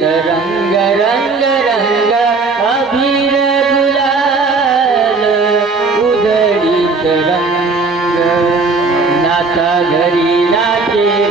रंग रंग रंग अधीर गुलाल उजड़ित रंग नाथ घरी नाचे